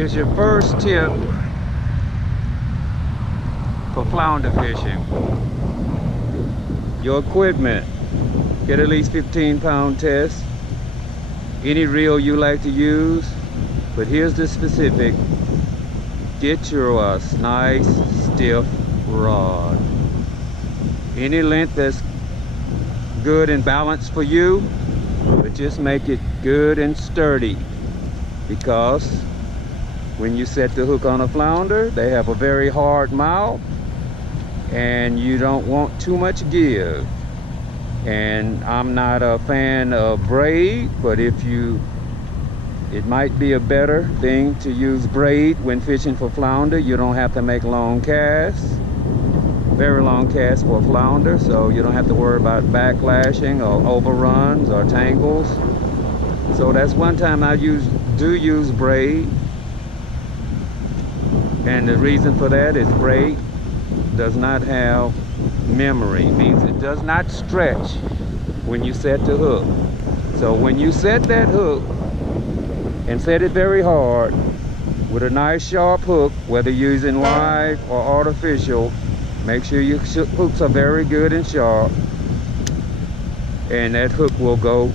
Here's your first tip for flounder fishing. Your equipment. Get at least 15-pound test. Any reel you like to use, but here's the specific. Get your nice stiff rod. Any length that's good and balanced for you, but just make it good and sturdy, because when you set the hook on a flounder, they have a very hard mouth and you don't want too much give. And I'm not a fan of braid, but it might be a better thing to use braid when fishing for flounder. You don't have to make long casts, very long casts for flounder, so you don't have to worry about backlashing or overruns or tangles. So that's one time I do use braid, and the reason for that is braid does not have memory, means it does not stretch when you set the hook. So when you set that hook and set it very hard with a nice sharp hook, whether using live or artificial, make sure your hooks are very good and sharp, and that hook will go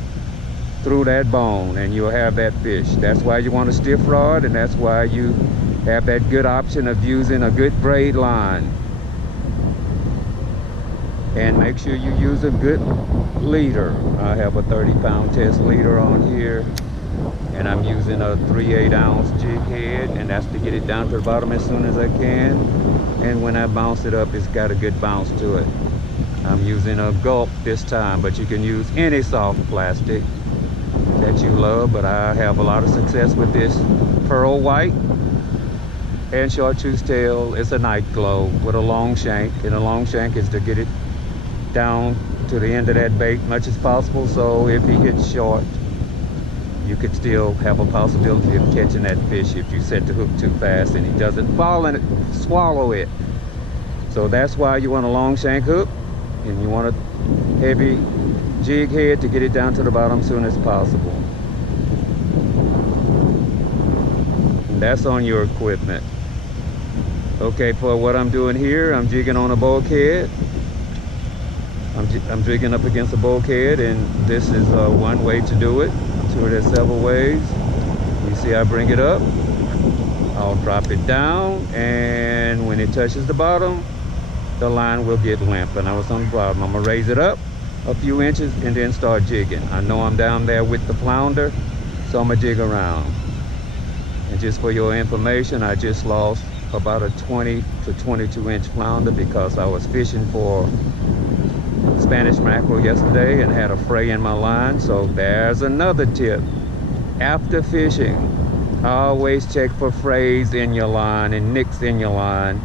through that bone and you'll have that fish. That's why you want a stiff rod, and that's why you have that good option of using a good braid line. And make sure you use a good leader. I have a 30-pound test leader on here, and I'm using a 3/8 ounce jig head, and that's to get it down to the bottom as soon as I can. And when I bounce it up, it's got a good bounce to it. I'm using a gulp this time, but you can use any soft plastic that you love, but I have a lot of success with this pearl white and chartreuse tail. It's a night glow with a long shank, and a long shank is to get it down to the end of that bait much as possible, so if he hits short, you could still have a possibility of catching that fish if you set the hook too fast and he doesn't fall in it, swallow it. So that's why you want a long shank hook, and you want a heavy jig head to get it down to the bottom as soon as possible. And that's on your equipment. Okay, for what I'm doing here, I'm jigging on a bulkhead. I'm jigging up against a bulkhead, and this is one way to do it. So there's several ways. You see, I bring it up, I'll drop it down, and when it touches the bottom, the line will get limp. And I was on the bottom. I'm gonna raise it up a few inches and then start jigging. I know I'm down there with the flounder, so I'm gonna jig around. And just for your information, I just lost about a 20 to 22 inch flounder because I was fishing for Spanish mackerel yesterday and had a fray in my line. So there's another tip. After fishing, always check for frays in your line and nicks in your line.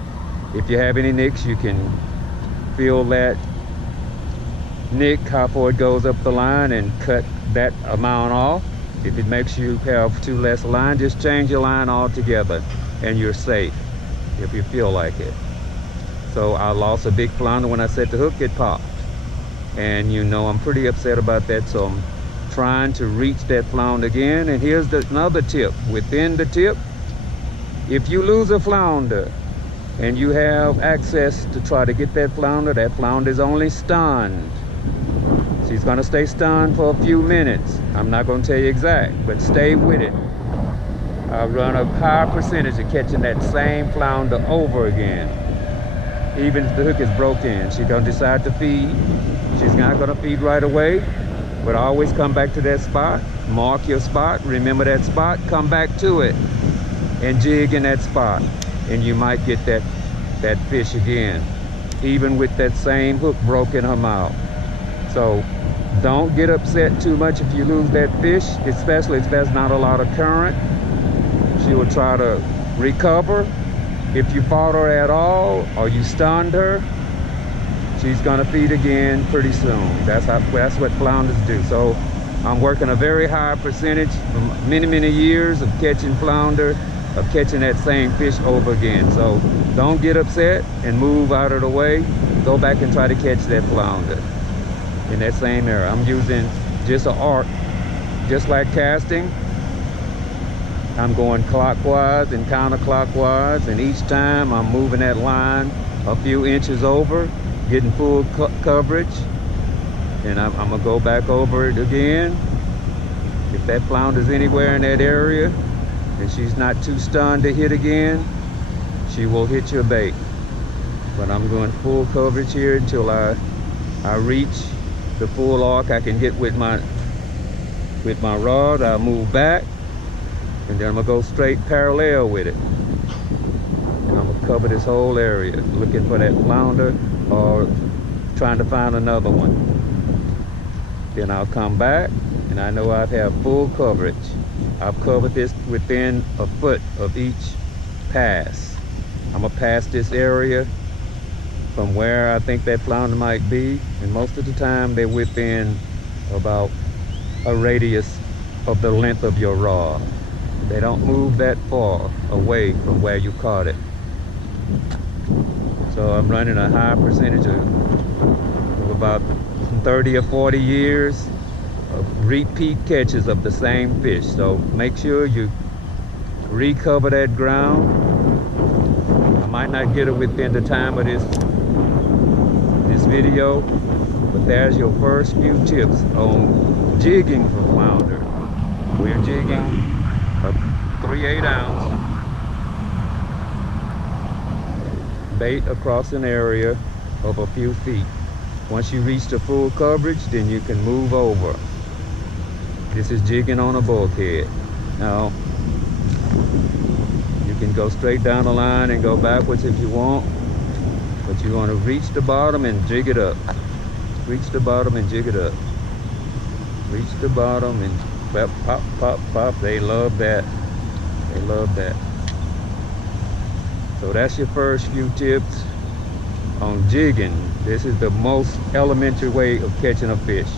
If you have any nicks, you can feel that nick, how far it goes up the line, and cut that amount off. If it makes you have too less line, just change your line altogether and you're safe if you feel like it. So I lost a big flounder when I set the hook, it popped. And you know, I'm pretty upset about that, so I'm trying to reach that flounder again. And here's another tip within the tip. If you lose a flounder and you have access to try to get that flounder is only stunned. She's gonna stay stunned for a few minutes. I'm not gonna tell you exact, but stay with it. I run a higher percentage of catching that same flounder over again. Even if the hook is broken, she's gonna decide to feed. She's not gonna feed right away, but always come back to that spot. Mark your spot, remember that spot, come back to it and jig in that spot, and you might get that fish again, even with that same hook broke in her mouth. So don't get upset too much if you lose that fish, especially if there's not a lot of current. She will try to recover. If you fought her at all or you stunned her, she's gonna feed again pretty soon. That's what flounders do. So I'm working a very high percentage for many years of catching flounder, of catching that same fish over again. So don't get upset and move out of the way. Go back and try to catch that flounder in that same area. I'm using just an arc, just like casting. I'm going clockwise and counterclockwise, and each time I'm moving that line a few inches over, getting full coverage, and I'm gonna go back over it again. If that flounder's anywhere in that area and she's not too stunned to hit again, she will hit your bait. But I'm going full coverage here until I reach the full arc I can get with my rod. I'll move back, and then I'm gonna go straight parallel with it, and I'm gonna cover this whole area looking for that flounder or trying to find another one. Then I'll come back, and I know I've had full coverage. I've covered this within a foot of each pass. I'm gonna pass this area from where I think that flounder might be, and most of the time they're within about a radius of the length of your rod. They don't move that far away from where you caught it. So I'm running a high percentage of about 30 or 40 years of repeat catches of the same fish. So make sure you recover that ground. I might not get it within the time of this video, but there's your first few tips on jigging for flounder. We're jigging a 3/8 ounce bait across an area of a few feet. Once you reach the full coverage, then you can move over. This is jigging on a bulkhead. Now, you can go straight down the line and go backwards if you want, but you want to reach the bottom and jig it up. Reach the bottom and jig it up. Reach the bottom and pop, pop, pop, pop. They love that. They love that. So that's your first few tips on jigging. This is the most elementary way of catching a fish.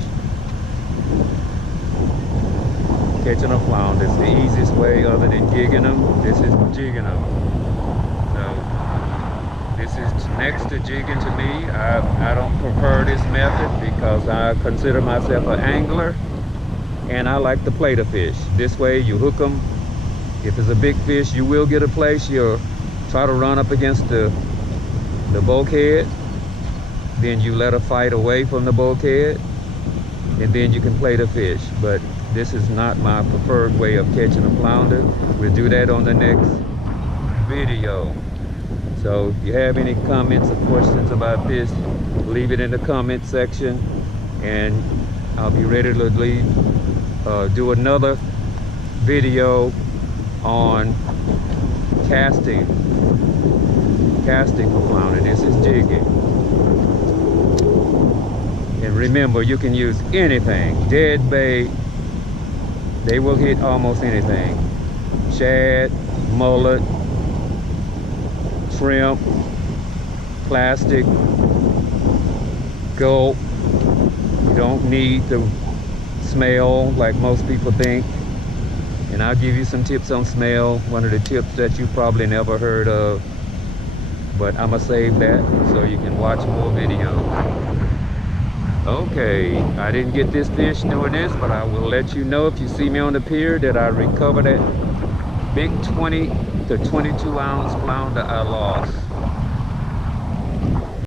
Catching a flounder is the easiest way other than gigging them. This is jigging them. So this is next to jigging to me. I don't prefer this method because I consider myself an angler, and I like to play the fish. This way you hook them. If it's a big fish, you will get a place. You'll try to run up against the bulkhead. Then you let her fight away from the bulkhead, and then you can play the fish. But this is not my preferred way of catching a flounder. We'll do that on the next video. So if you have any comments or questions about this, leave it in the comment section, and I'll be ready to do another video on casting for flounder. This is jigging. And remember, you can use anything. Dead bait, they will hit almost anything. Shad, mullet, shrimp, plastic, gulp. You don't need to smell like most people think. And I'll give you some tips on smell. One of the tips that you probably never heard of. But I'm gonna save that so you can watch more videos. Okay, I didn't get this fish doing this, but I will let you know if you see me on the pier that I recovered that big 20 to 22 ounce flounder I lost.